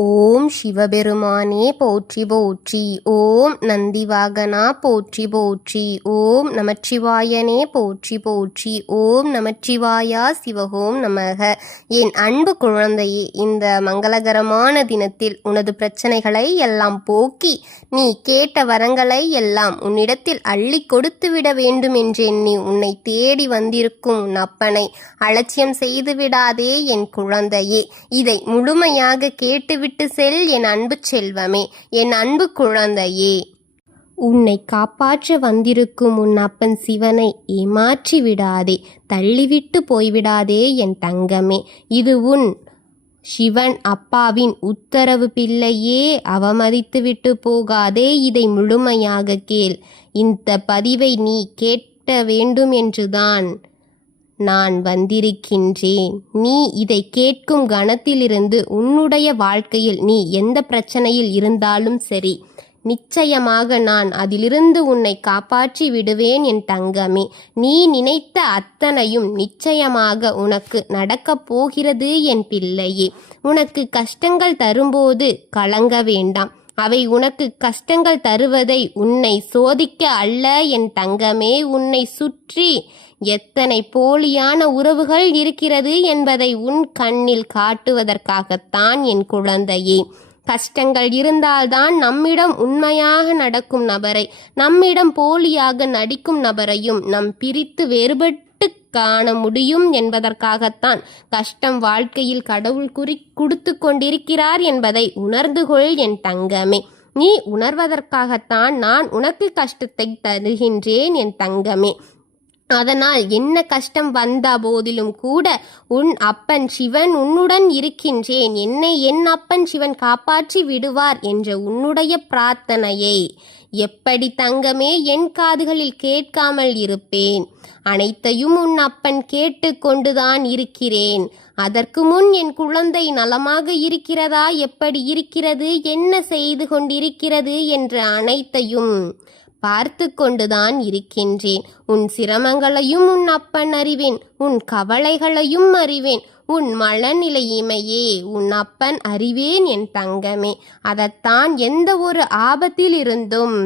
ஓம் சிவபெருமானே போற்றி போற்றி. ஓம் நந்திவாகனா போற்றி போற்றி. ஓம் நமச்சிவாயனே போற்றி போற்றி. ஓம் நமச்சிவாயா சிவகோம் நமக. என் அன்பு குழந்தையே, இந்த மங்களகரமான தினத்தில் உனது பிரச்சனைகளை எல்லாம் போக்கி நீ கேட்ட வரங்களை எல்லாம் உன்னிடத்தில் அள்ளி கொடுத்துவிட வேண்டும் என்றெண்ணி உன்னை தேடி வந்திருக்கும் உன் அப்பனை அலட்சியம் செய்து விடாதே என் குழந்தையே. இதை முழுமையாக கேட்டுவிட்டு செல் என் அன்பு செல்வமே, என் அன்பு குழந்தையே. உன்னை காப்பாற்ற வந்திருக்கும் உன் அப்பன் சிவனை ஏமாற்றி விடாதே, தள்ளிவிட்டு போய்விடாதே என் தங்கமே. இது உன் சிவன் அப்பாவின் உத்தரவு பிள்ளையே, அவமதித்துவிட்டு போகாதே. இதை முழுமையாக கேள். இந்த பதிவை நீ கேட்க வேண்டும் என்றுதான் நான் வந்திருக்கின்றேன். நீ இதை கேட்கும் கணத்திலிருந்து உன்னுடைய வாழ்க்கையில் நீ எந்த பிரச்சனையில் இருந்தாலும் சரி, நிச்சயமாக நான் அதிலிருந்து உன்னை காப்பாற்றி விடுவேன் என் தங்கமே. நீ நினைத்த அத்தனையும் நிச்சயமாக உனக்கு நடக்கப் போகிறது என் பிள்ளையே. உனக்கு கஷ்டங்கள் தரும்போது கலங்க வேண்டாம். அவை உனக்கு கஷ்டங்கள் தருவதை உன்னை சோதிக்க அல்ல என் தங்கமே. உன்னை சுற்றி எத்தனை போலியான உறவுகள் இருக்கிறது என்பதை உன் கண்ணில் காட்டுவதற்காகத்தான் என் குழந்தையே. கஷ்டங்கள் இருந்தால்தான் நம்மிடம் உண்மையாக நடக்கும் நபரை, நம்மிடம் போலியாக நடிக்கும் நபரையும் நம் பிரித்து வேறுபட்டு காண முடியும் என்பதற்காகத்தான் கஷ்டம் வாழ்க்கையில் கடவுள் கொடுத்து கொண்டிருக்கிறார் என்பதை உணர்ந்து கொள் என் தங்கமே. நீ உணர்வதற்காகத்தான் நான் உனக்கு கஷ்டத்தை தருகின்றேன் என் தங்கமே. அதனால் என்ன கஷ்டம் வந்த போதிலும் கூட உன் அப்பன் சிவன் உன்னுடன் இருக்கின்றேன், என்னை என் அப்பன் சிவன் காப்பாற்றி விடுவார் என்ற உன்னுடைய பிரார்த்தனையை எப்படி தங்கமே என் காதுகளில் கேட்காமல் இருப்பேன்? அனைத்தையும் உன் அப்பன் கேட்டு கொண்டுதான் இருக்கிறேன். அதற்கு முன் என் குழந்தை நலமாக இருக்கிறதா, எப்படி இருக்கிறது, என்ன செய்து கொண்டிருக்கிறது என்ற அனைத்தையும் பார்த்து கொண்டுதான் இருக்கின்றேன். உன் சிரமங்களையும் உன் அப்பன் அறிவேன், உன் கவலைகளையும் அறிவேன், உன் மனநிலையுமையே உன் அப்பன் அறிவேன் என் தங்கமே. அதைத்தான் எந்த ஒரு ஆபத்தில் இருந்தும்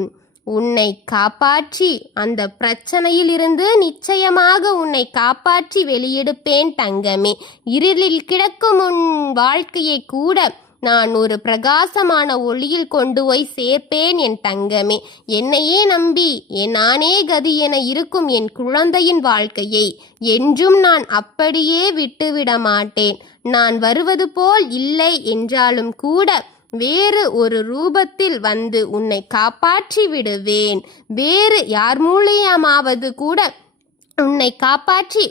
உன்னை காப்பாற்றி, அந்த பிரச்சனையில் இருந்து நிச்சயமாக உன்னை காப்பாற்றி வெளியெடுப்பேன் தங்கமே. இருளில் கிடக்கும் உன் வாழ்க்கையை கூட நான் ஒரு பிரகாசமான ஒளியில் கொண்டு போய் சேர்ப்பேன் என் தங்கமே. என்னையே நம்பி நானே கதி என இருக்கும் என் குழந்தையின் வாழ்க்கையை என்றும் நான் அப்படியே விட்டுவிட மாட்டேன். நான் வருவது போல் இல்லை என்றாலும் கூட வேறு ஒரு ரூபத்தில் வந்து உன்னை காப்பாற்றி விடுவேன். வேறு யார் மூலியமாவது கூட உன்னை காப்பாற்றி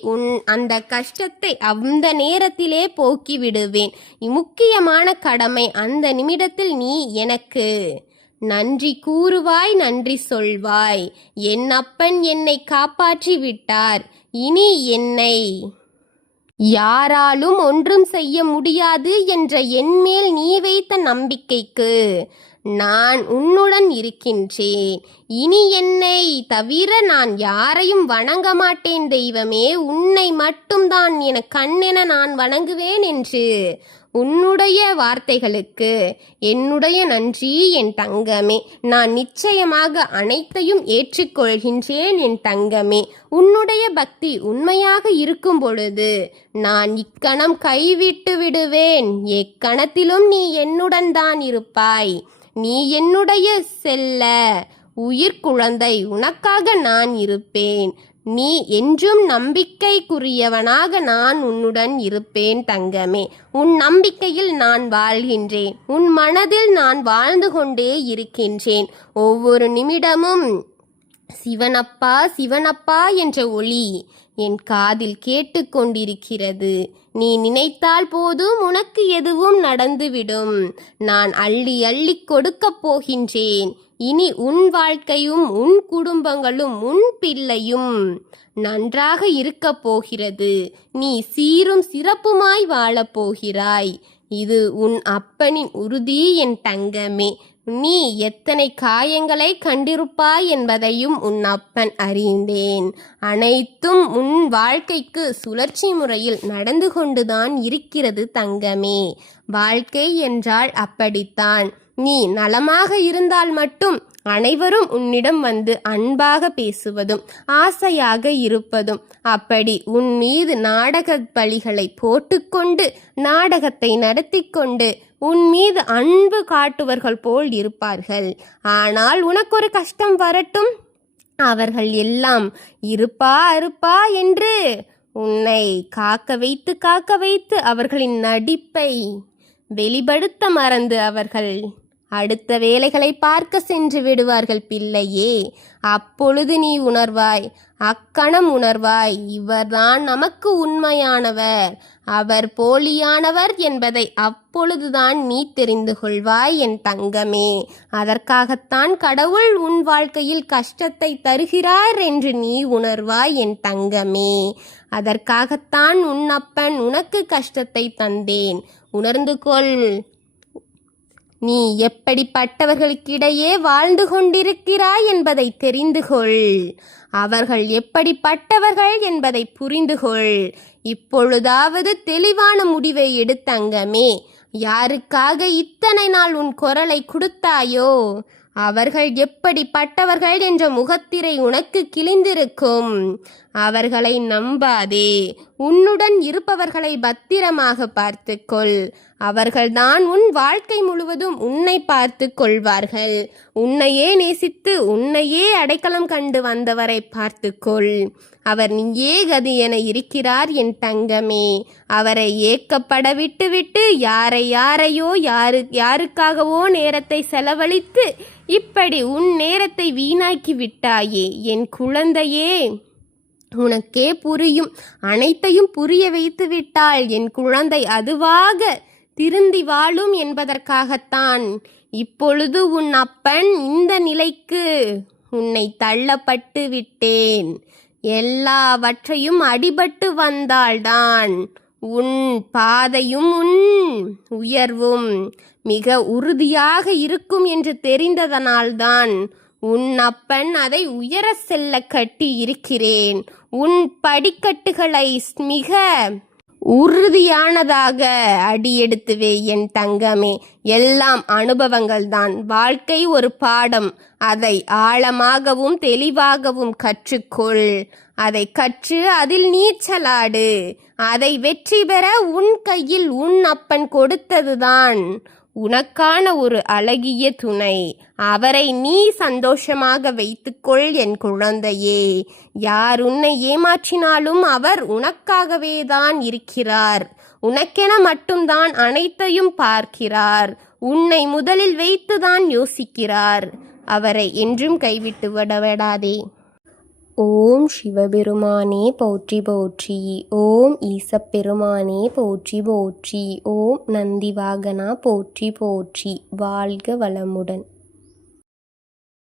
அந்த கஷ்டத்தை அந்த நேரத்திலே போக்கி விடுவேன். முக்கியமான கடமை, அந்த நிமிடத்தில் நீ எனக்கு நன்றி கூறுவாய், நன்றி சொல்வாய். என் அப்பன் என்னை காப்பாற்றி விட்டார், இனி என்னை யாராலும் ஒன்றும் செய்ய முடியாது என்ற என்மேல் நீ வைத்த நம்பிக்கைக்கு நான் உன்னுடன் இருக்கின்றேன். இனி என்னை தவிர நான் யாரையும் வணங்க மாட்டேன் தெய்வமே. உன்னை மட்டும்தான் என கண்ணென நான் வணங்குவேன் என்று உன்னுடைய வார்த்தைகளுக்கு என்னுடைய நன்றி என் தங்கமே. நான் நிச்சயமாக அனைத்தையும் ஏற்றுக்கொள்கின்றேன் என் தங்கமே. உன்னுடைய பக்தி உண்மையாக இருக்கும் பொழுது நான் இக்கணம் கைவிட்டு விடுவேன். எக்கணத்திலும் நீ என்னுடன் தான் இருப்பாய். நீ என்னுடைய செல்ல உயிர் குழந்தை, உனக்காக நான் இருப்பேன். நீ என்றும் நம்பிக்கைக்குரியவனாக நான் உன்னுடன் இருப்பேன் தங்கமே. உன் நம்பிக்கையில் நான் வாழ்கின்றேன், உன் மனதில் நான் வாழ்ந்து கொண்டே இருக்கின்றேன். ஒவ்வொரு நிமிடமும் சிவனப்பா சிவனப்பா என்ற ஒலி என் காதில் கேட்டுக்கொண்டிருக்கிறது. நீ நினைத்தால் போதும் உனக்கு எதுவும் நடந்துவிடும். நான் அள்ளி அள்ளி கொடுக்கப் போகின்றேன். இனி உன் வாழ்க்கையும் உன் குடும்பங்களும் உன் பிள்ளையும் நன்றாக இருக்கப் போகிறது. நீ சீரும் சிறப்புமாய் வாழப் போகிறாய். இது உன் அப்பனின் உறுதி என் தங்கமே. நீ எத்தனை காயங்களை கண்டிருப்பாய் என்பதையும் உன் அப்பன் அறிந்தேன். அனைத்தும் உன் வாழ்க்கைக்கு சுழற்சி முறையில் நடந்து கொண்டுதான் இருக்கிறது தங்கமே. வாழ்க்கை என்றால் அப்படித்தான். நீ நலமாக இருந்தால் மட்டும் அனைவரும் உன்னிடம் வந்து அன்பாக பேசுவதும் ஆசையாக இருப்பதும், அப்படி உன் மீது நாடக பலிகளை போட்டுக்கொண்டு நாடகத்தை நடத்தி கொண்டு உன் மீது அன்பு காட்டுவர்கள் போல் இருப்பார்கள். ஆனால் உனக்கு ஒரு கஷ்டம் வரட்டும், அவர்கள் எல்லாம் இருப்பா என்று உன்னை காக்க வைத்து அவர்களின் நடிப்பை வெளிப்படுத்த மறந்து அவர்கள் அடுத்த வேலைகளை பார்க்க சென்று விடுவார்கள் பிள்ளையே. அப்பொழுது நீ உணர்வாய், அக்கணம் உணர்வாய், இவர்தான் நமக்கு உண்மையானவர், அவர் போலியானவர் என்பதை அப்பொழுதுதான் நீ தெரிந்து கொள்வாய் என் தங்கமே. அதற்காகத்தான் கடவுள் உன் வாழ்க்கையில் கஷ்டத்தை தருகிறார் என்று நீ உணர்வாய் என் தங்கமே. அதற்காகத்தான் உன் அப்பன் உனக்கு கஷ்டத்தை தந்தேன். உணர்ந்து கொள். நீ எப்படிப்பட்டவர்களுக்கிடையே வாழ்ந்து கொண்டிருக்கிறாய் என்பதை தெரிந்து கொள். அவர்கள் எப்படிப்பட்டவர்கள் என்பதை புரிந்து கொள். இப்பொழுதாவது தெளிவான முடிவை எடுத்தங்கமே. யாருக்காக இத்தனை நாள் உன் குரலை கொடுத்தாயோ அவர்கள் எப்படிப்பட்டவர்கள் என்ற முகத்திரை உனக்கு கிழிந்திருக்கும். அவர்களை நம்பாதே. உன்னுடன் இருப்பவர்களை பத்திரமாக பார்த்துக்கொள். அவர்கள்தான் உன் வாழ்க்கை முழுவதும் உன்னை பார்த்து கொள்வார்கள். உன்னையே நேசித்து உன்னையே அடைக்கலம் கண்டு வந்தவரை பார்த்துக்கொள். அவர் நீயே கதி என இருக்கிறார் என் தங்கமே. அவரை ஏக்கப்பட விட்டுவிட்டு யாரையோ யாருக்காகவோ நேரத்தை செலவழித்து இப்படி உன் நேரத்தை வீணாக்கி விட்டாயே என் குழந்தையே. உனக்கே புரியும், அனைத்தையும் புரிய வைத்து விட்டாள் என் குழந்தை. அதுவாக திருந்தி வாழும் என்பதற்காகத்தான் இப்பொழுது உன் அப்பன் இந்த நிலைக்கு உன்னை தள்ளப்பட்டு விட்டேன். எல்லாவற்றையும் அடிபட்டு வந்தால்தான் உன் பாதையும் உன் உயர்வும் மிக உறுதியாக இருக்கும் என்று தெரிந்ததனால்தான் உன் அப்பன் அதை உயர செல்ல கட்டி இருக்கிறேன். உன் படிக்கட்டுகளை மிக உறுதியானதாக அடியெடுத்துவே என் தங்கமே. எல்லாம் அனுபவங்கள்தான். வாழ்க்கை ஒரு பாடம். அதை ஆழமாகவும் தெளிவாகவும் கற்றுக்கொள். அதை கற்று அதில் நீச்சலாடு. அதை வெற்றி பெற உன் கையில் உன் அப்பன் கொடுத்ததுதான் உனக்கான ஒரு அழகிய துணை. அவரை நீ சந்தோஷமாக வைத்துக்கொள் என் குழந்தையே. யார் உன்னை ஏமாற்றினாலும் அவர் உனக்காகவே தான் இருக்கிறார். உனக்கென மட்டும்தான் அனைத்தையும் பார்க்கிறார். உன்னை முதலில் வைத்துதான் யோசிக்கிறார். அவரை என்றும் கைவிட்டு விடாதே. ஓம் சிவபெருமானே போற்றி போற்றி. ஓம் ஈசப்பெருமானே போற்றி போற்றி. ஓம் நந்திவாகனா போற்றி போற்றி. வாழ்க வளமுடன்.